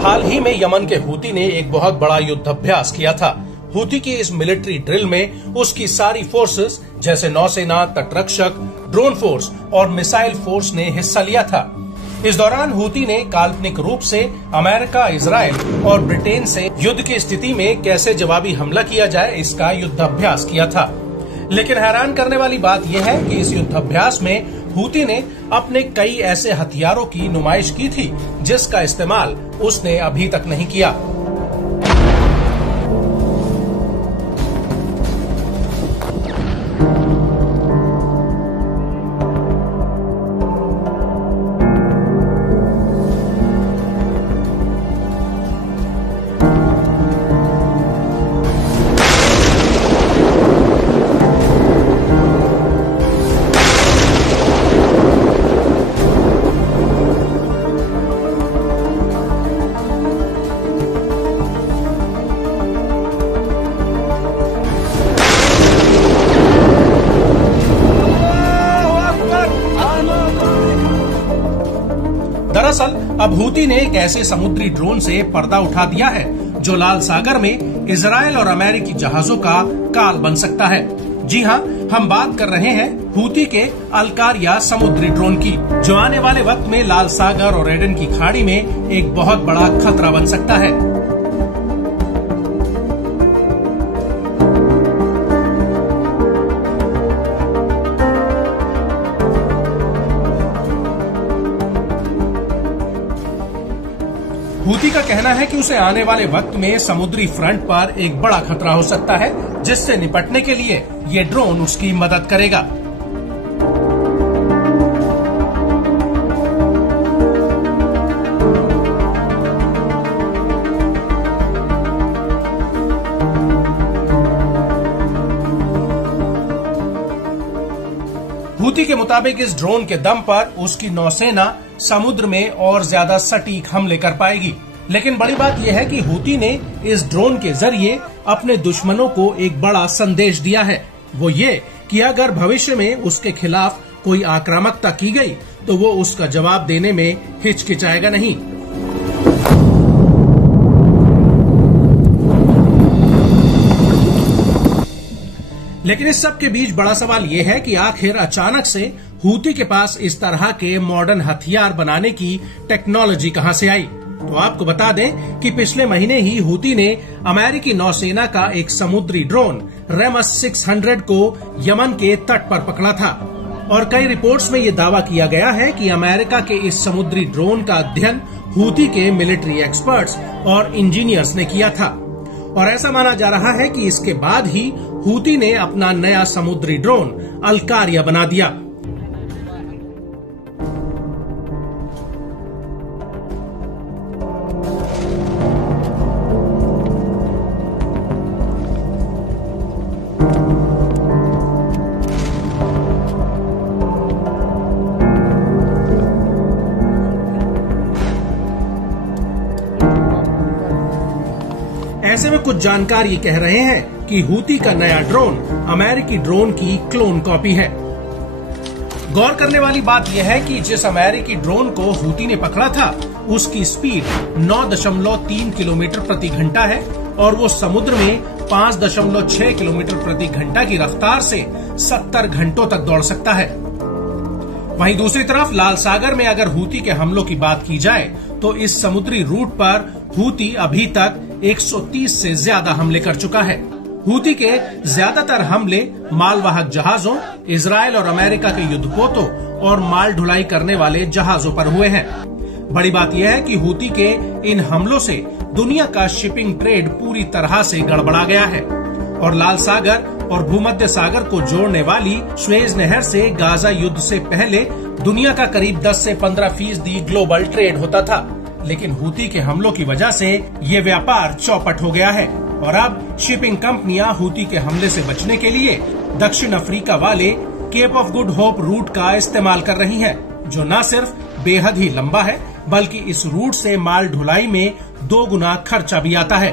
हाल ही में यमन के हूती ने एक बहुत बड़ा युद्धाभ्यास किया था। हूती की इस मिलिट्री ड्रिल में उसकी सारी फोर्सेस जैसे नौसेना, तटरक्षक, ड्रोन फोर्स और मिसाइल फोर्स ने हिस्सा लिया था। इस दौरान हूती ने काल्पनिक रूप से अमेरिका, इजराइल और ब्रिटेन से युद्ध की स्थिति में कैसे जवाबी हमला किया जाए इसका युद्धाभ्यास किया था। लेकिन हैरान करने वाली बात यह है कि इस युद्धाभ्यास में हूती ने अपने कई ऐसे हथियारों की नुमाइश की थी जिसका इस्तेमाल उसने अभी तक नहीं किया। दरअसल अब हूती ने एक ऐसे समुद्री ड्रोन से पर्दा उठा दिया है जो लाल सागर में इजराइल और अमेरिकी जहाजों का काल बन सकता है। जी हाँ, हम बात कर रहे हैं हूती के अलकारिया समुद्री ड्रोन की, जो आने वाले वक्त में लाल सागर और एडन की खाड़ी में एक बहुत बड़ा खतरा बन सकता है। हूती का कहना है कि उसे आने वाले वक्त में समुद्री फ्रंट पर एक बड़ा खतरा हो सकता है, जिससे निपटने के लिए ये ड्रोन उसकी मदद करेगा। हूती के मुताबिक इस ड्रोन के दम पर उसकी नौसेना समुद्र में और ज्यादा सटीक हमले कर पाएगी। लेकिन बड़ी बात यह है कि हूती ने इस ड्रोन के जरिए अपने दुश्मनों को एक बड़ा संदेश दिया है। वो ये कि अगर भविष्य में उसके खिलाफ कोई आक्रामकता की गई तो वो उसका जवाब देने में हिचकिचाएगा नहीं। लेकिन इस सब के बीच बड़ा सवाल ये है कि आखिर अचानक से हूती के पास इस तरह के मॉडर्न हथियार बनाने की टेक्नोलॉजी कहां से आई। तो आपको बता दें कि पिछले महीने ही हूती ने अमेरिकी नौसेना का एक समुद्री ड्रोन रेमस 600 को यमन के तट पर पकड़ा था और कई रिपोर्ट्स में ये दावा किया गया है कि अमेरिका के इस समुद्री ड्रोन का अध्ययन हूती के मिलिट्री एक्सपर्ट्स और इंजीनियर्स ने किया था। और ऐसा माना जा रहा है कि इसके बाद ही हूती ने अपना नया समुद्री ड्रोन अलकारिया बना दिया। ऐसे में कुछ जानकार ये कह रहे हैं कि हूती का नया ड्रोन अमेरिकी ड्रोन की क्लोन कॉपी है। गौर करने वाली बात यह है कि जिस अमेरिकी ड्रोन को हूती ने पकड़ा था उसकी स्पीड 9.3 किलोमीटर प्रति घंटा है और वो समुद्र में 5.6 किलोमीटर प्रति घंटा की रफ्तार से 70 घंटों तक दौड़ सकता है। वहीं दूसरी तरफ लाल सागर में अगर हूती के हमलों की बात की जाए तो इस समुद्री रूट पर हूती अभी तक 130 से ज्यादा हमले कर चुका है। हूती के ज्यादातर हमले मालवाहक जहाजों, इजराइल और अमेरिका के युद्धपोतों और माल ढुलाई करने वाले जहाजों पर हुए हैं। बड़ी बात यह है कि हूती के इन हमलों से दुनिया का शिपिंग ट्रेड पूरी तरह से गड़बड़ा गया है और लाल सागर और भूमध्य सागर को जोड़ने वाली स्वेज नहर से गाजा युद्ध से पहले दुनिया का करीब 10 से 15% ग्लोबल ट्रेड होता था। लेकिन हूती के हमलों की वजह से ये व्यापार चौपट हो गया है और अब शिपिंग कंपनियां हूती के हमले से बचने के लिए दक्षिण अफ्रीका वाले Cape of Good Hope route का इस्तेमाल कर रही हैं, जो न सिर्फ बेहद ही लंबा है बल्कि इस रूट से माल ढुलाई में 2 गुना खर्चा भी आता है।